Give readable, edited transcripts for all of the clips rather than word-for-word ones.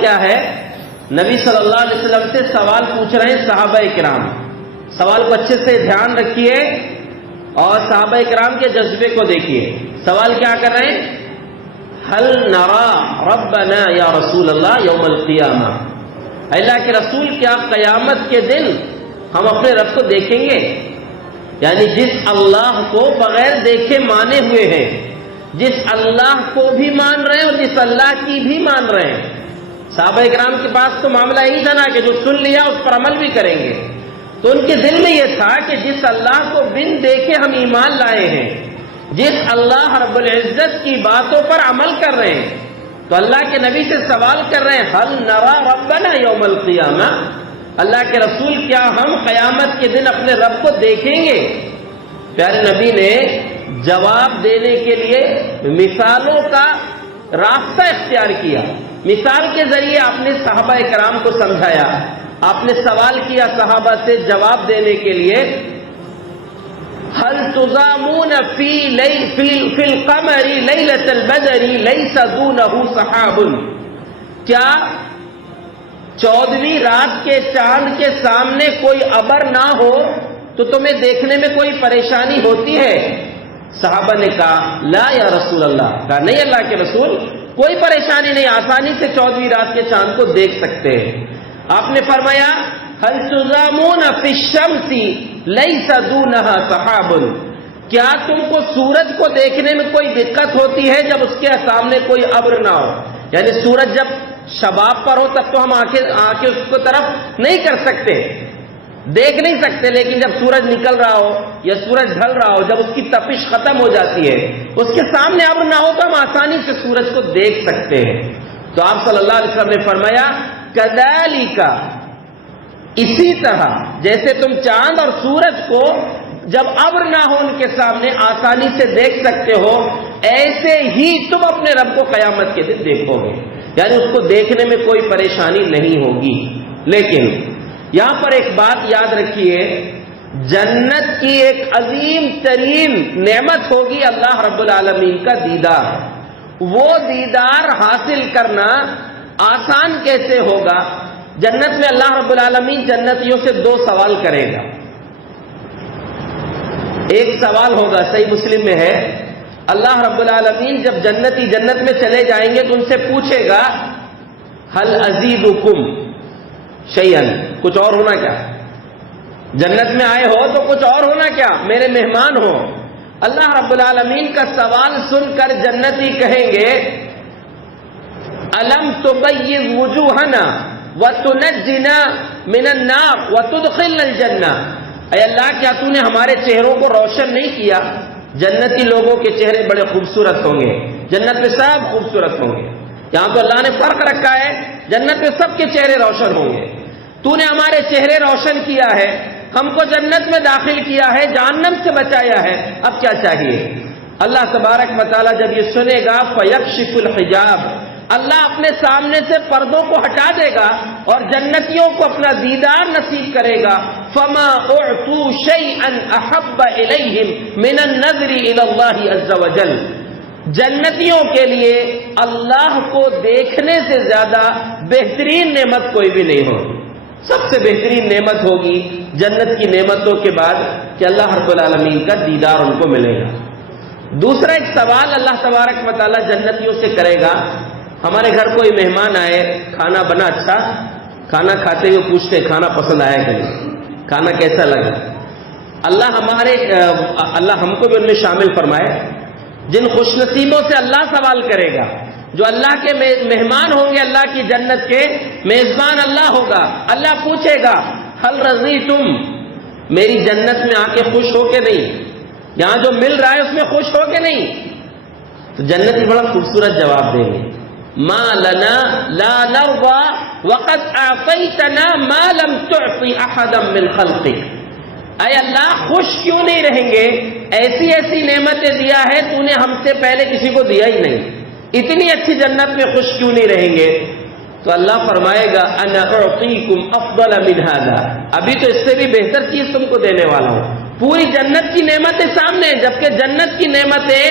کیا ہے؟ نبی صلی اللہ علیہ وسلم سے سوال پوچھ رہے ہیں صحابہ کرام. سوال کو اچھے سے دھیان رکھیے اور صحابہ کرام کے جذبے کو دیکھیے. سوال کیا کر رہے ہیں؟ هل نرى ربنا یا رسول اللہ یوم القیامہ، اللہ کے رسول کیا قیامت کے دن ہم اپنے رب کو دیکھیں گے؟ یعنی جس اللہ کو بغیر دیکھے مانے ہوئے ہیں، جس اللہ کو بھی مان رہے ہیں اور جس اللہ کی بھی مان رہے ہیں. صحابہ کرام کے پاس تو معاملہ یہی تھا نا کہ جو سن لیا اس پر عمل بھی کریں گے. تو ان کے دل میں یہ تھا کہ جس اللہ کو بن دیکھے ہم ایمان لائے ہیں، جس اللہ رب العزت کی باتوں پر عمل کر رہے ہیں، تو اللہ کے نبی سے سوال کر رہے ہیں هل نرى ربنا یوم القیامہ، اللہ کے رسول کیا ہم قیامت کے دن اپنے رب کو دیکھیں گے؟ پیارے نبی نے جواب دینے کے لیے مثالوں کا راستہ اختیار کیا. مثال کے ذریعے آپ نے صحابہ کرام کو سمجھایا. آپ نے سوال کیا صحابہ سے جواب دینے کے لیے هل تضامون في القمر ليلة البدر ليس دونه سحاب، کیا 14ویں رات کے چاند کے سامنے کوئی ابر نہ ہو تو تمہیں دیکھنے میں کوئی پریشانی ہوتی ہے؟ صحابہ نے کہا لا یا رسول اللہ، کہا نہیں اللہ کے رسول، کوئی پریشانی نہیں، آسانی سے 14ویں رات کے چاند کو دیکھ سکتے ہیں. آپ نے فرمایا هل تضامون في الشمس ليس دونها سحاب، کیا تم کو سورج کو دیکھنے میں کوئی دقت ہوتی ہے جب اس کے سامنے کوئی ابر نہ ہو؟ یعنی سورج جب شباب پر ہو تب تو ہم آنکھیں اس کو طرف نہیں کر سکتے، دیکھ نہیں سکتے، لیکن جب سورج نکل رہا ہو یا سورج ڈھل رہا ہو، جب اس کی تپش ختم ہو جاتی ہے، اس کے سامنے ابر نہ ہو تو ہم آسانی سے سورج کو دیکھ سکتے ہیں. تو آپ صلی اللہ علیہ وسلم نے فرمایا کذالک، اسی طرح جیسے تم چاند اور سورج کو جب ابر نہ ہو ان کے سامنے آسانی سے دیکھ سکتے ہو، ایسے ہی تم اپنے رب کو قیامت کے دن دیکھو گے. یعنی اس کو دیکھنے میں کوئی پریشانی نہیں ہوگی. لیکن یہاں پر ایک بات یاد رکھیے، جنت کی ایک عظیم ترین نعمت ہوگی اللہ رب العالمین کا دیدار. وہ دیدار حاصل کرنا آسان کیسے ہوگا؟ جنت میں اللہ رب العالمین جنتیوں سے 2 سوال کرے گا. ایک سوال ہوگا، صحیح مسلم میں ہے، اللہ رب العالمین جب جنتی جنت میں چلے جائیں گے تو ان سے پوچھے گا هل ازیدکم شیئا، کچھ اور ہونا کیا؟ جنت میں آئے ہو تو کچھ اور ہونا کیا؟ میرے مہمان ہو. اللہ رب العالمین کا سوال سن کر جنتی کہیں گے الم تبیض وجوہنا وتنجنا من النار وتدخلنا الجنہ، اے اللہ کیا تو نے ہمارے چہروں کو روشن نہیں کیا؟ جنتی لوگوں کے چہرے بڑے خوبصورت ہوں گے، جنت میں سب خوبصورت ہوں گے. یہاں تو اللہ نے فرق رکھا ہے، جنت میں سب کے چہرے روشن ہوں گے. تو نے ہمارے چہرے روشن کیا ہے، ہم کو جنت میں داخل کیا ہے، جہنم سے بچایا ہے، اب کیا چاہیے؟ اللہ تبارک و تعالیٰ جب یہ سنے گا فیکشف الحجاب، اللہ اپنے سامنے سے پردوں کو ہٹا دے گا اور جنتیوں کو اپنا دیدار نصیب کرے گا. فما اعطوا شيئا احب اليهم من النظر الى الله عز وجل، جنتیوں کے لیے اللہ کو دیکھنے سے زیادہ بہترین نعمت کوئی بھی نہیں ہوگی. سب سے بہترین نعمت ہوگی جنت کی نعمتوں کے بعد کہ اللہ رب العالمین کا دیدار ان کو ملے گا. دوسرا ایک سوال اللہ تبارک و تعالیٰ جنتیوں سے کرے گا. ہمارے گھر کوئی مہمان آئے، کھانا بنا اچھا، کھانا کھاتے ہوئے پوچھتے کھانا پسند آیا کہ نہیں، کھانا کیسا لگا؟ اللہ ہم کو بھی ان میں شامل فرمائے. جن خوش نصیبوں سے اللہ سوال کرے گا، جو اللہ کے مہمان ہوں گے، اللہ کی جنت کے میزبان اللہ ہوگا. اللہ پوچھے گا هل رضیتم، میری جنت میں آ کے خوش ہو کے نہیں؟ یہاں جو مل رہا ہے اس میں خوش ہو کے نہیں؟ تو جنتی بڑا خوبصورت جواب دیں گے ما لنا لا نرضى وقد اعطيتنا ما لم تعطي احدا من خلقك، اے اللہ خوش کیوں نہیں رہیں گے؟ ایسی ایسی نعمتیں دیا ہے تو نے ہم سے پہلے کسی کو دیا ہی نہیں، اتنی اچھی جنت میں خوش کیوں نہیں رہیں گے؟ تو اللہ فرمائے گا انا اعطيكم افضل من هذا، ابھی تو اس سے بھی بہتر چیز تم کو دینے والا ہوں. پوری جنت کی نعمتیں سامنے ہیں، جبکہ جنت کی نعمتیں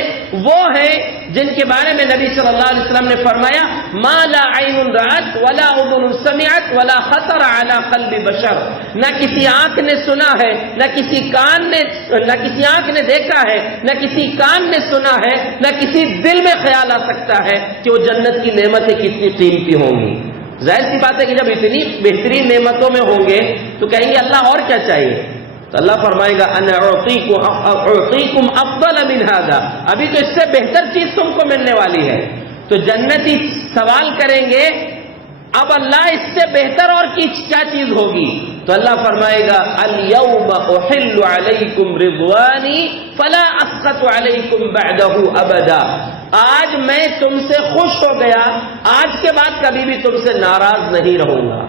وہ ہیں جن کے بارے میں نبی صلی اللہ علیہ وسلم نے فرمایا ما لا عین رأت ولا اذن سمعت ولا خطر على قلب بشر، نہ کسی آنکھ نے سنا ہے، نہ کسی آنکھ نے دیکھا ہے، نہ کسی کان نے سنا ہے، نہ کسی دل میں خیال آ سکتا ہے کہ وہ جنت کی نعمتیں کتنی قیمتی ہوں گی۔ ظاہر سی بات ہے کہ جب اتنی بہترین نعمتوں میں ہوں گے تو کہیں گے اللہ اور کیا چاہیے؟ تو اللہ فرمائے گا انا اعطیکم افضل من هذا، ابھی تو اس سے بہتر چیز تم کو ملنے والی ہے۔ تو جنتی سوال کریں گے اب اللہ اس سے بہتر اور کیا چیز ہوگی؟ تو اللہ فرمائے گا الیوم احل علیکم رضوانی فلا اسخط علیکم بعدہ ابدا، آج میں تم سے خوش ہو گیا، آج کے بعد کبھی بھی تم سے ناراض نہیں رہوں گا۔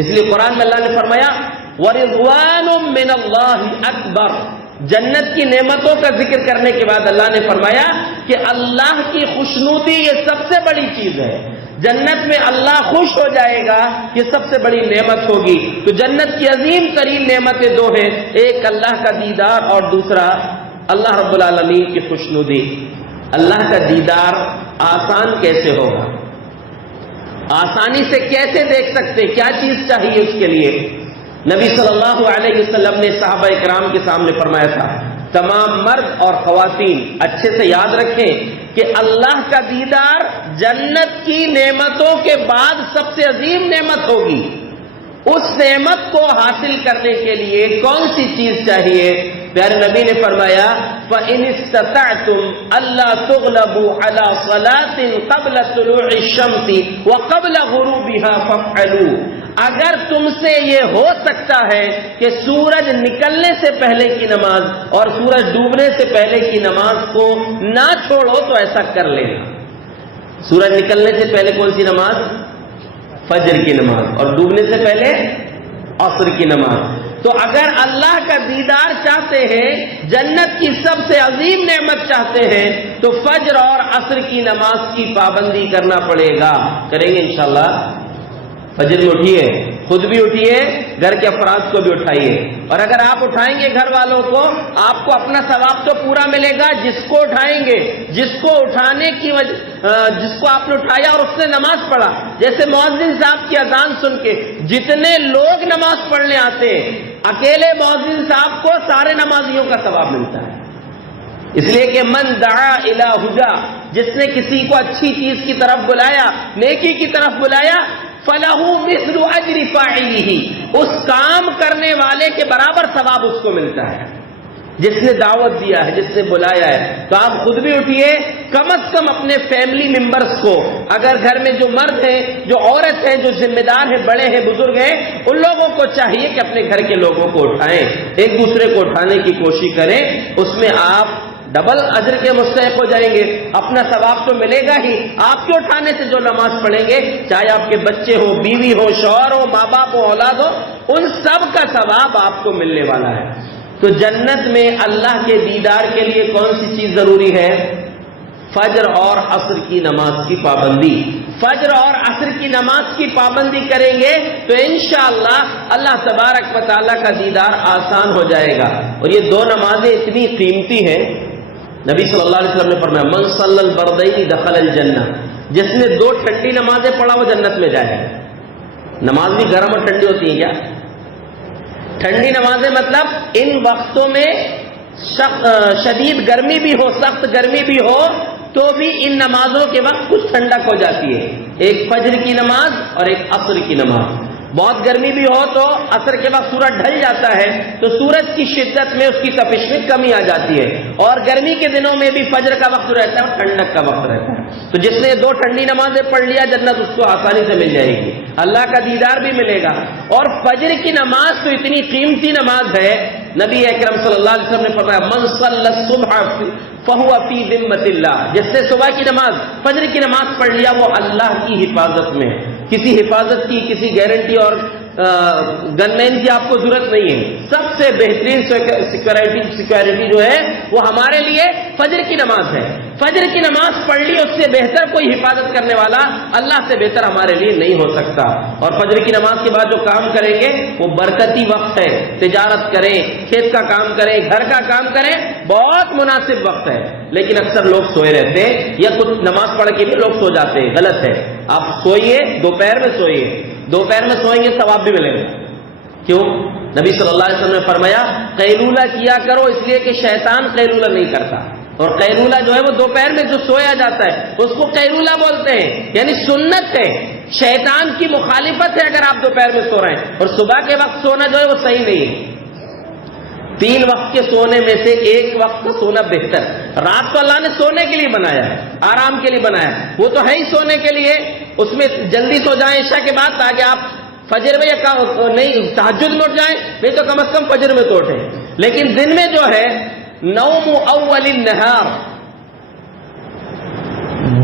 اس لیے قرآن میں اللہ نے فرمایا وَرِضْوَانٌ مِّنَ اللَّهِ أَكْبَرُ، جنت کی نعمتوں کا ذکر کرنے کے بعد اللہ نے فرمایا کہ اللہ کی خوشنودی یہ سب سے بڑی چیز ہے، جنت میں اللہ خوش ہو جائے گا، یہ سب سے بڑی نعمت ہوگی۔ تو جنت کی عظیم ترین نعمتیں دو ہیں، ایک اللہ کا دیدار اور دوسرا اللہ رب العالمین کی خوشنودی۔ اللہ کا دیدار آسان کیسے ہوگا؟ آسانی سے کیسے دیکھ سکتے؟ کیا چیز چاہیے اس کے لیے؟ نبی صلی اللہ علیہ وسلم نے صحابہ اکرام کے سامنے فرمایا تھا، تمام مرد اور خواتین اچھے سے یاد رکھیں کہ اللہ کا دیدار جنت کی نعمتوں کے بعد سب سے عظیم نعمت ہوگی۔ اس نعمت کو حاصل کرنے کے لیے کون سی چیز چاہیے؟ پیارے نبی نے فرمایا فَإِنِ اسْتَطَعْتُمْ أَلَّا تُغْلَبُوا عَلَى صَلَاةٍ قَبْلَ طُلُوعِ الشَّمْسِ وَقَبْلَ غُرُوبِهَا فَافْعَلُوا، اگر تم سے یہ ہو سکتا ہے کہ سورج نکلنے سے پہلے کی نماز اور سورج ڈوبنے سے پہلے کی نماز کو نہ چھوڑو تو ایسا کر لینا۔ سورج نکلنے سے پہلے کون سی نماز؟ فجر کی نماز، اور ڈوبنے سے پہلے عصر کی نماز۔ تو اگر اللہ کا دیدار چاہتے ہیں، جنت کی سب سے عظیم نعمت چاہتے ہیں، تو فجر اور عصر کی نماز کی پابندی کرنا پڑے گا۔ کریں گے انشاءاللہ؟ فجر میں اٹھیے، خود بھی اٹھیے، گھر کے افراد کو بھی اٹھائیے، اور اگر آپ اٹھائیں گے گھر والوں کو، آپ کو اپنا ثواب تو پورا ملے گا، جس کو اٹھائیں گے، جس کو اٹھانے کی وجہ جس کو آپ نے اٹھایا اور اس نے نماز پڑھا، جیسے مؤذن صاحب کی اذان سن کے جتنے لوگ نماز پڑھنے آتے ہیں، اکیلے مؤذن صاحب کو سارے نمازیوں کا ثواب ملتا ہے۔ اس لیے کہ من دعا الی ہدی، جس نے کسی کو اچھی چیز کی طرف بلایا، نیکی کی طرف بلایا، فَلَهُ مِثْلُ أَجْرِ فَاعِلِهِ، اس کام کرنے والے کے برابر ثواب اس کو ملتا ہے، جس نے دعوت دیا ہے، جس نے بلایا ہے۔ تو آپ خود بھی اٹھیے، کم از کم اپنے فیملی ممبرز کو، اگر گھر میں جو مرد ہیں، جو عورت ہیں، جو ذمہ دار ہیں، بڑے ہیں، بزرگ ہیں، ان لوگوں کو چاہیے کہ اپنے گھر کے لوگوں کو اٹھائیں، ایک دوسرے کو اٹھانے کی کوشش کریں، اس میں آپ ڈبل اجر کے مستحق ہو جائیں گے، اپنا ثواب تو ملے گا ہی، آپ کے اٹھانے سے جو نماز پڑھیں گے، چاہے آپ کے بچے ہو، بیوی ہو، شوہر ہو، ماں باپ ہو، اولاد ہو، ان سب کا ثواب آپ کو ملنے والا ہے۔ تو جنت میں اللہ کے دیدار کے لیے کون سی چیز ضروری ہے؟ فجر اور عصر کی نماز کی پابندی۔ فجر اور عصر کی نماز کی پابندی کریں گے تو انشاءاللہ اللہ تبارک و تعالیٰ کا دیدار آسان ہو جائے گا۔ اور یہ دو نمازیں اتنی قیمتی ہیں، نبی صلی اللہ علیہ وسلم نے فرمایا من صلی البردین دخل الجنہ، جس نے دو ٹھنڈی نمازیں پڑھا وہ جنت میں جائے گا۔ نماز بھی گرم اور ٹھنڈی ہوتی ہیں کیا؟ ٹھنڈی نمازیں مطلب ان وقتوں میں شدید گرمی بھی ہو، سخت گرمی بھی ہو، تو بھی ان نمازوں کے وقت کچھ ٹھنڈک ہو جاتی ہے، ایک فجر کی نماز اور ایک عصر کی نماز۔ بہت گرمی بھی ہو تو عصر کے وقت سورج ڈھل جاتا ہے تو سورج کی شدت میں اس کی تپش میں کمی آ جاتی ہے، اور گرمی کے دنوں میں بھی فجر کا وقت رہتا ہے اور ٹھنڈک کا وقت رہتا ہے۔ تو جس نے دو ٹھنڈی نمازیں پڑھ لیا، جنت اس کو آسانی سے مل جائے گی، اللہ کا دیدار بھی ملے گا۔ اور فجر کی نماز تو اتنی قیمتی نماز ہے، نبی اکرم صلی اللہ علیہ وسلم نے فرمایا من صلی الصبح فہو فی ذمۃ اللہ، جس نے صبح کی نماز، فجر کی نماز پڑھ لیا، وہ اللہ کی حفاظت میں ہے۔ کسی حفاظت کی، کسی گارنٹی اور گن مین کی آپ کو ضرورت نہیں ہے. سب سے بہترین سیکورٹی جو ہے وہ ہمارے لیے فجر کی نماز ہے. فجر کی نماز پڑھ لی، اس سے بہتر کوئی حفاظت کرنے والا اللہ سے بہتر ہمارے لیے نہیں ہو سکتا. اور فجر کی نماز کے بعد جو کام کریں گے وہ برکتی وقت ہے. تجارت کریں، کھیت کا کام کریں، گھر کا کام کریں، بہت مناسب وقت ہے. لیکن اکثر لوگ سوئے رہتے ہیں یا کچھ نماز پڑھ کے بھی لوگ سو جاتے ہیں. غلط ہے. آپ سوئیے، دوپہر میں سوئیے. دوپہر میں سوئیں گے ثواب بھی ملے گا. کیوں؟ نبی صلی اللہ علیہ وسلم نے فرمایا قیلولہ کیا کرو، اس لیے کہ شیطان قیلولہ نہیں کرتا. اور قیلولہ جو ہے وہ دوپہر میں جو سویا جاتا ہے اس کو قیلولہ بولتے ہیں، یعنی سنت ہے. شیطان کی مخالفت ہے اگر آپ دوپہر میں سو رہے ہیں. اور صبح کے وقت سونا جو ہے وہ صحیح نہیں ہے. 3 وقت کے سونے میں سے 1 وقت کا سونا بہتر. رات کو اللہ نے سونے کے لیے بنایا ہے، آرام کے لیے بنایا ہے، وہ تو ہے ہی سونے کے لیے. اس میں جلدی سو جائیں عشاء کے بعد تاکہ آپ فجر میں یا نہیں تہجد میں اٹھ جائیں، نہیں تو کم از کم فجر میں تو اٹھیں. لیکن دن میں جو ہے نوم اول النہار،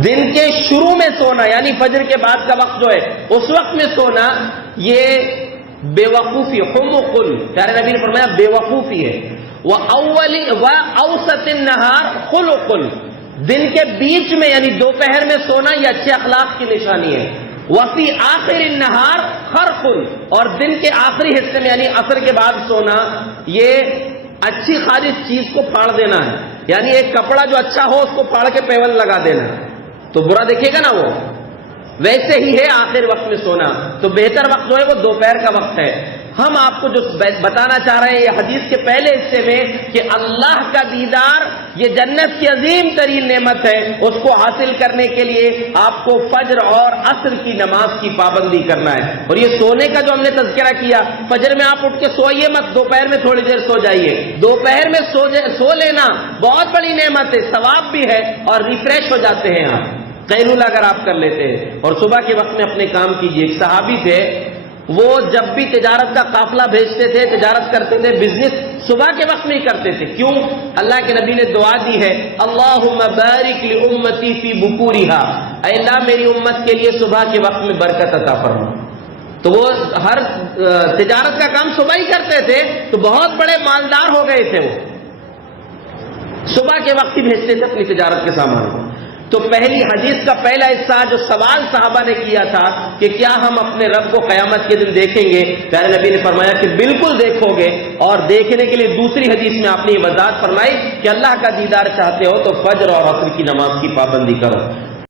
دن کے شروع میں سونا یعنی فجر کے بعد کا وقت جو ہے اس وقت میں سونا، یہ بے وقوفی حمقل، پیارے نبی نے فرمایا بے وقوفی ہے. اوسط النہار خلقل، دن کے بیچ میں یعنی دوپہر میں سونا یہ اچھے اخلاق کی نشانی ہے. وفی آخر النہار خرقل، اور دن کے آخری حصے میں یعنی عصر کے بعد سونا یہ اچھی خالص چیز کو پھاڑ دینا ہے. یعنی ایک کپڑا جو اچھا ہو اس کو پھاڑ کے پیول لگا دینا تو برا دیکھے گا نا وہ. ویسے ہی ہے آخر وقت میں سونا. تو بہتر وقت جو ہے وہ دوپہر کا وقت ہے. ہم آپ کو جو بتانا چاہ رہے ہیں یہ حدیث کے پہلے حصے میں کہ اللہ کا دیدار یہ جنت کی عظیم ترین نعمت ہے. اس کو حاصل کرنے کے لیے آپ کو فجر اور عصر کی نماز کی پابندی کرنا ہے. اور یہ سونے کا جو ہم نے تذکرہ کیا، فجر میں آپ اٹھ کے سوئیے مت، دوپہر میں تھوڑی دیر سو جائیے. دوپہر میں سو لینا بہت بڑی نعمت ہے، ثواب بھی ہے اور ریفریش ہو جاتے ہیں آپ قیلولہ اگر آپ کر لیتے ہیں. اور صبح کے وقت میں اپنے کام کیجیے. ایک صحابی تھے، وہ جب بھی تجارت کا قافلہ بھیجتے تھے، تجارت کرتے تھے، بزنس صبح کے وقت میں ہی کرتے تھے. کیوں؟ اللہ کے نبی نے دعا دی ہے اللہم بارک لامتی فی بکورہا، اے اللہ میری امت کے لیے صبح کے وقت میں برکت عطا فرما. تو وہ ہر تجارت کا کام صبح ہی کرتے تھے تو بہت بڑے مالدار ہو گئے تھے. وہ صبح کے وقت ہی بھیجتے تھے اپنی تجارت کے سامان کو. تو پہلی حدیث کا پہلا حصہ جو سوال صحابہ نے کیا تھا کہ کیا ہم اپنے رب کو قیامت کے دن دیکھیں گے، پیارے نبی نے فرمایا کہ بالکل دیکھو گے. اور دیکھنے کے لیے دوسری حدیث میں آپ نے یہ وضاحت فرمائی کہ اللہ کا دیدار چاہتے ہو تو فجر اور عصر کی نماز کی پابندی کرو.